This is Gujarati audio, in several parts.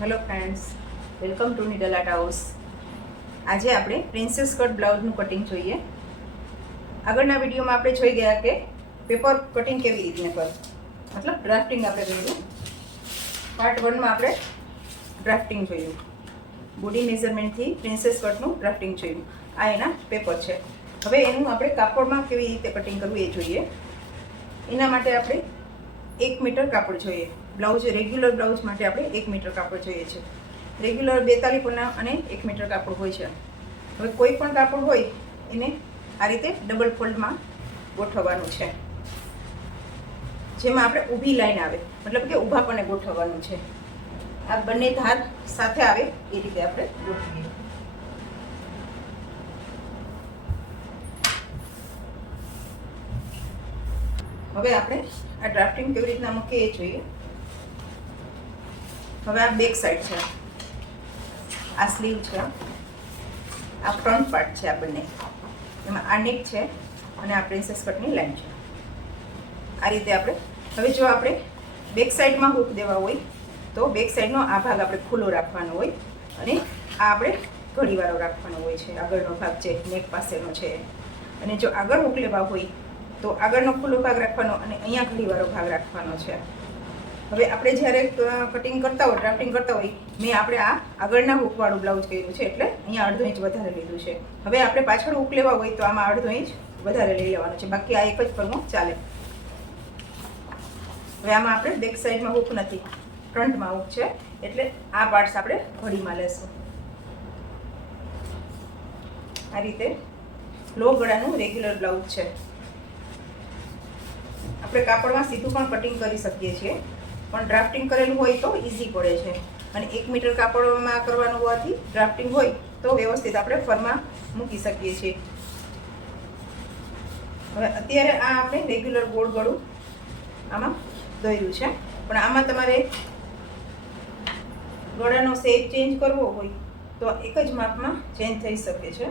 Hello friends, welcome to needle art house. આજે આપણે પ્રિન્સેસ કટ બ્લાઉઝનું કટિંગ જોઈએ. આગળના વિડીયોમાં આપણે જોઈ ગયા કે પેપર કટિંગ કેવી રીતને કરવું, મતલબ ડ્રાફ્ટિંગ આપણે જોયું. પાર્ટ 1માં આપણે ડ્રાફ્ટિંગ જોયું, બોડી મેઝરમેન્ટથી પ્રિન્સેસ કટનું ડ્રાફ્ટિંગ જોયું. આ એના પેપર છે. હવે એનું આપણે કાપડમાં કેવી રીતે કટિંગ કરવું એ જોઈએ. એના માટે આપણે 1 મીટર કાપડ જોઈએ. બ્લાઉઝ રેગ્યુલર બ્લાઉઝ માટે આપણે 1 મીટર કાપડ જોઈએ છે. રેગ્યુલર 42 પૂના અને 1 મીટર કાપડ હોય છે. હવે કોઈ પણ કાપડ હોય એને આ રીતે ડબલ ફોલ્ડમાં ગોઠવવાનું છે, જેમાં આપણે ઊભી લાઈન આવે, મતલબ કે ઊભાપણે ગોઠવવાનું છે. આ બંને ધાર સાથે આવે એ રીતે આપણે ગોઠવીએ. હવે આપણે આ ડ્રાફ્ટિંગ કેવી રીતના મૂકીએ એ જોઈએ. હવે આ બેક સાઈડ છે, આ સ્લીવ છે, આ ફ્રન્ટ પાર્ટ છે. આ બંને એમાં આ નેક છે અને આ પ્રિન્સેસ કટની લાઈન છે. આ રીતે આપણે હવે જો આપણે બેક સાઈડમાં હૂક દેવા હોય તો બેક સાઈડનો આ ભાગ આપણે ખુલ્લો રાખવાનો હોય અને આ આપણે ઘડીવાળો રાખવાનો હોય છે. આગળનો ભાગ છે નેક પાસેનો છે. અને જો આગળ હૂક લેવા હોય તો આગળનો ખુલ્લો ભાગ રાખવાનો અને અહીંયા ઘડીવાળો ભાગ રાખવાનો છે. હવે આપણે જ્યારે કટિંગ કરતા હોય, ડ્રાફ્ટિંગ કરતા હોય, મેં આપણે આ આગળના હૂકવાળું બ્લાઉઝ કર્યું છે એટલે અહીંયા અડધો ઇંચ વધારે લીધું છે. હવે આપણે પાછળ હૂક લેવા હોય તો આમાં અડધો ઇંચ વધારે લઈ લેવાનું છે, બાકી આ એક જ ફરમો ચાલે. હવે આમાં આપણે બેક સાઈડમાં હૂક નથી, ફ્રન્ટમાં હૂક છે એટલે આ પાર્ટ્સ આપણે ઘડીમાં લેશું. આ રીતે લો ગળાનું રેગ્યુલર બ્લાઉઝ છે. આપણે કાપડમાં સીધું પણ કટિંગ કરી શકીએ છીએ, પણ ડ્રાફ્ટિંગ કરેલું હોય તો ઇઝી પડે છે. અને 1 મીટર કાપડમાં કરવાનું હોવાથી ડ્રાફ્ટિંગ હોય તો વ્યવસ્થિત આપણે ફરમાં મૂકી શકીએ છીએ. હવે અત્યારે આ આપણે રેગ્યુલર ગોળ ગળું આમાં દોર્યું છે, પણ આમાં તમારે ગળાનો શેપ ચેન્જ કરવો હોય તો એક જ માપમાં ચેન્જ થઈ શકે છે.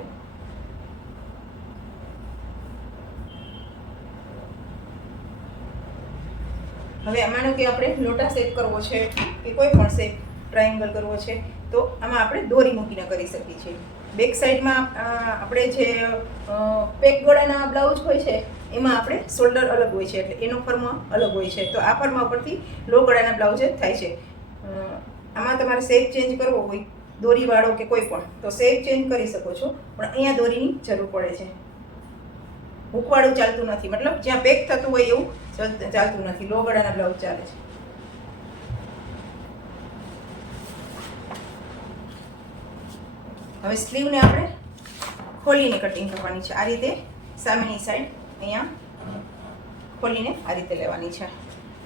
હવે માનો કે આપણે લોટા શેપ કરવો છે કે કોઈ પણ શેપ ટ્રાયેંગલ કરવો છે તો આમાં આપણે દોરી મૂકીને કરી શકીએ છીએ. બેક સાઈડમાં આપણે જે પેક ગળાના બ્લાઉઝ હોય છે એમાં આપણે શોલ્ડર અલગ હોય છે એટલે એનો ફર્મો અલગ હોય છે. તો આ ફર્મા ઉપરથી લો ગળાના બ્લાઉઝ જ થાય છે. આમાં તમારે શેપ ચેન્જ કરવો હોય દોરીવાળો કે કોઈ પણ તો શેપ ચેન્જ કરી શકો છો, પણ અહીંયા દોરીની જરૂર પડે છે. હૂકવાળું ચાલતું નથી, મતલબ જ્યાં પેક થતું હોય એવું ચાલતું નથી. લો ગળાના બ્લાઉઝ ચાલે છે. હવે સ્લીવને આપણે ખોલીને કટિંગ કરવાની છે. આ રીતે સામેની સાઈડ અહીંયા ખોલીને આ રીતે લેવાની છે.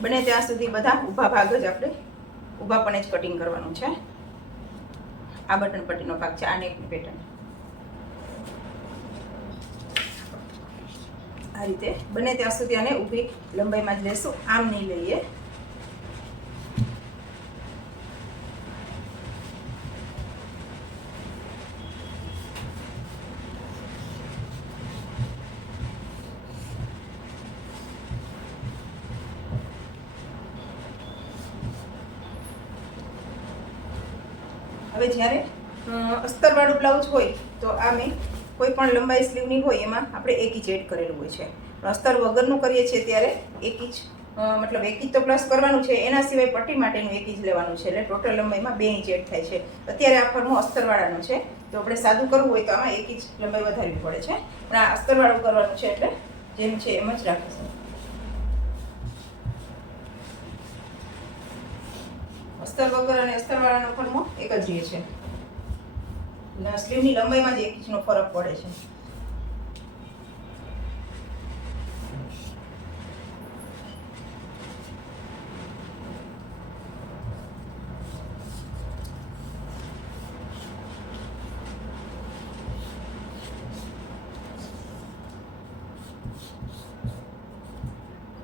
બને ત્યાં સુધી બધા ઊભા ભાગ જ આપણે ઊભાપણે જ કટિંગ કરવાનું છે. આ બટન પટ્ટીનો ભાગ છે, આ નેકની પેટર્ન. આ રીતે બને ત્યાં સુધી આને ઊભી લંબાઈમાં જ લેશું, આમ નહીં લઈએ. હવે જ્યારે અસ્તરવાળું બ્લાઉઝ હોય તો આ મેં કોઈ પણ લંબાઈ સ્લીવની હોય એમાં આપણે 1 ઇંચ એડ કરેલું હોય છે. અસ્તર વગરનું કરીએ છીએ ત્યારે 1 ઇંચ મતલબ 1 ઇંચ તો પ્લસ કરવાનું છે. એના સિવાય પટ્ટી માટેનું 1 ઇંચ લેવાનું છે એટલે ટોટલ લંબાઈમાં 2 ઇંચ એડ થાય છે. અત્યારે આ ફરમો અસ્તરવાળાનો છે તો આપણે સાદું કરવું હોય તો આમાં 1 ઇંચ લંબાઈ વધારવી પડે છે, પણ આ અસ્તરવાળું કરવાનું છે એટલે જેમ છે એમ જ રાખીશું. અસ્તર વગર અને અસ્તરવાળાનો ફરમો એક જ રહે છે. સ્લીવની લંબાઈમાં જ 1 ઇંચનો ફરક પડે છે.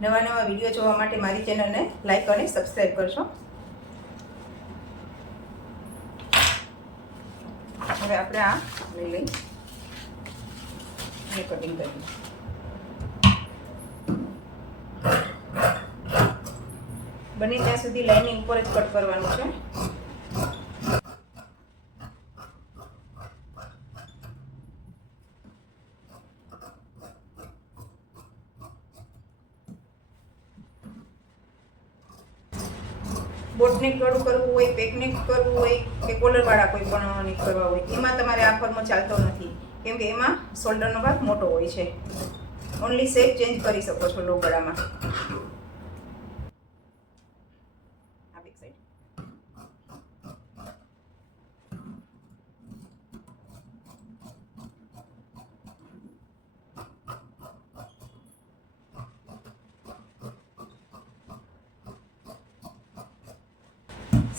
નવા નવા વિડીયો જોવા માટે મારી ચેનલને લાઈક અને સબસ્ક્રાઈબ કરશો. હવે આપણે આ લઈ અને કટિંગ કરીએ. બને ત્યાં સુધી લાઈનની ઉપર જ કટ કરવાનું છે. બોટનેક ગળું કરવું હોય, પેકનેક કરવું હોય કે કોલરવાળા કોઈ પણ કરવા હોય, એમાં તમારે આ ફોર્મો ચાલતો નથી, કેમ કે એમાં શોલ્ડરનો ભાગ મોટો હોય છે. ઓનલી શેપ ચેન્જ કરી શકો છો લો ગળામાં. આ બેક સાઈડ.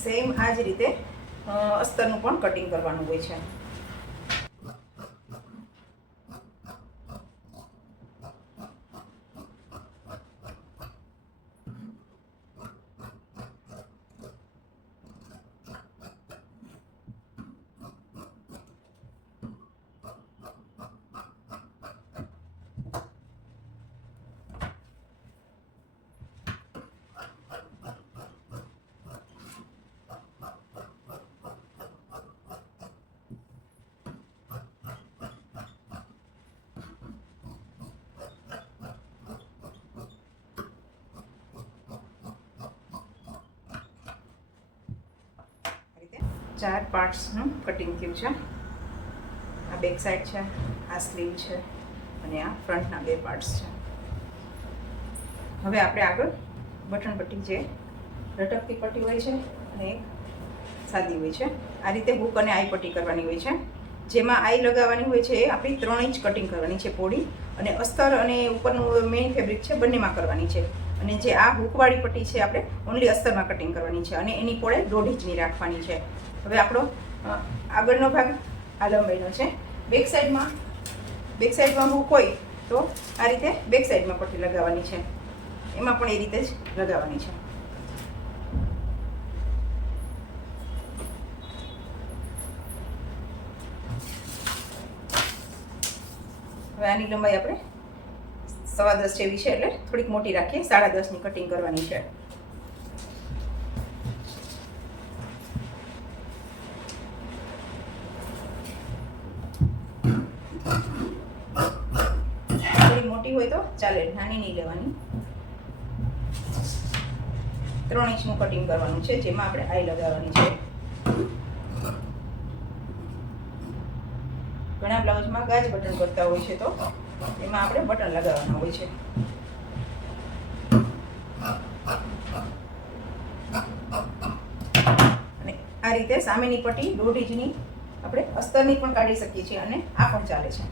સેમ આ જ રીતે અસ્તરનું પણ કટિંગ કરવાનું હોય છે. ચાર પાર્ટ્સનું કટિંગ થયું છે. આ બેક સાઈડ છે, આ સ્લીવ છે અને આ ફ્રન્ટના 2 પાર્ટ્સ છે. હવે આપણે આગળ બટન પટ્ટી, જે લટકતી પટ્ટી હોય છે અને એક સાદી હોય છે, આ રીતે હૂક અને આઈ પટ્ટી કરવાની હોય છે. જેમાં આઈ લગાવવાની હોય છે એ આપણી 3 ઇંચ કટિંગ કરવાની છે પોડી, અને અસ્તર અને ઉપરનું મેઇન ફેબ્રિક છે બંનેમાં કરવાની છે. અને જે આ હૂકવાળી પટ્ટી છે આપણે ઓનલી અસ્તરમાં કટિંગ કરવાની છે અને એની પહોળાઈ 1.5 ઇંચની રાખવાની છે. હવે આપણો આગળનો ભાગ આ લંબાઈનો છે. બેક સાઈડમાં હૂક હોય તો આ રીતે બેક સાઈડમાં પટ્ટી લગાવવાની છે, એમાં પણ એ રીતે જ લગાવવાની છે. હવે આની લંબાઈ આપણે 10.25 જેવી છે, એટલે થોડીક મોટી રાખીએ. 10.5ની કટિંગ કરવાની છે. થોડી મોટી હોય તો ચાલે, નાની નહીં લેવાની. 3 ઇંચનું કટિંગ કરવાનું છે, જેમાં આપણે આઈ લગાવવાની છે. ઘણા બ્લાઉઝમાં ગાજ બટન કરતા હોય છે, તો એમાં આપણે બટન લગાવવાના હોય છે. અને આ રીતે સામેની પટ્ટી 1.5 ઇંચની આપણે અસ્તરની પણ કાઢી શકીએ છીએ અને આ પણ ચાલે છે.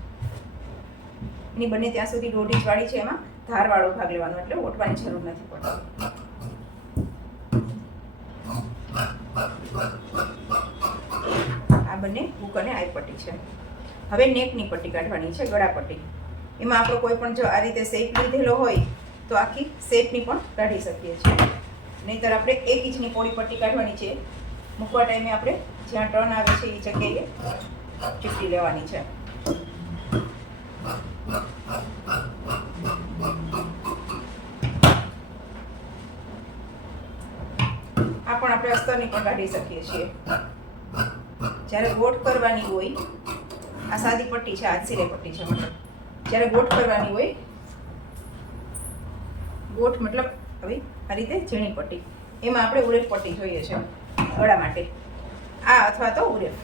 એની બંને ત્યાં સુધી 1.5 ઇંચ વાળી છે, એમાં ધારવાળો ભાગ લેવાનો, એટલે ઓટવાની જરૂર નથી પડતી. આ બંને હૂક અને આઈ પટ્ટી છે. હવે નેકની પટ્ટી કાઢવાની છે, ગળા પટ્ટી. એમાં આપણો કોઈ પણ જો આ રીતે શેપ લીધેલો હોય તો આખી શેપની પણ કાઢી શકીએ છીએ. નહીંતર આપણે 1 ઇંચની પોળી પટ્ટી કાઢવાની છે. મૂકવા ટાઈમે આપણે જ્યાં ટર્ન આવે છે એ જગ્યાએ ચીપટી લેવાની છે. આ પણ આપણે અસ્તરની પણ કાઢી શકીએ છીએ. જ્યારે ગોઠ કરવાની હોય, આ સાદી પટ્ટી છે, આ સિલાઈ પટ્ટી છે, મતલબ જ્યારે ગોઠ કરવાની હોય, ગોઠ મતલબ હવે આ રીતે ઝીણી પટ્ટી, એમાં આપણે ઉરેફ પટ્ટી જોઈએ છે ગળા માટે. આ અથવા તો ઉરેફ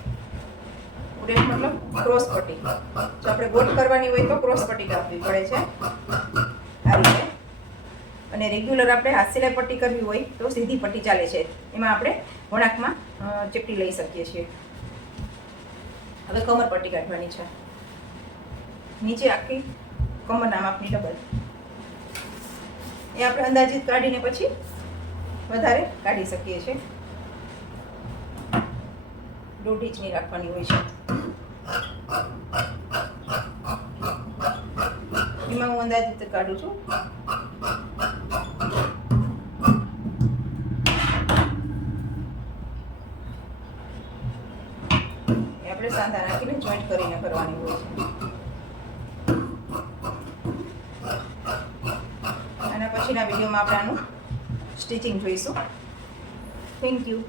મતલબ ક્રોસ પટ્ટી. જો આપણે ગોઠ કરવાની હોય તો ક્રોસ પટ્ટી કાપવી પડે છે આ રીતે. અને રેગ્યુલર આપણે હાથ સિલાઈ પટ્ટી કરવી હોય તો સીધી પટ્ટી ચાલે છે, એમાં આપણે વણાકમાં ચીપટી લઈ શકીએ છીએ. હવે કમર પટ્ટી કાઢવાની છે. નીચે આખી કમરના માપની ડબલ, એ આપણે અંદાજિત કાઢીને પછી વધારે કાઢી શકીએ છીએ. 1.5 ઇંચની રાખવાની હોય છે. એમાં હું અંદાજિત કાઢું છું. આપણે સાંધા નાખીને જોઈન્ટ કરીને કરવાની હોય છે. આના પછીના વિડીયોમાં આપણે આનું સ્ટિચિંગ જોઈશું. Thank you.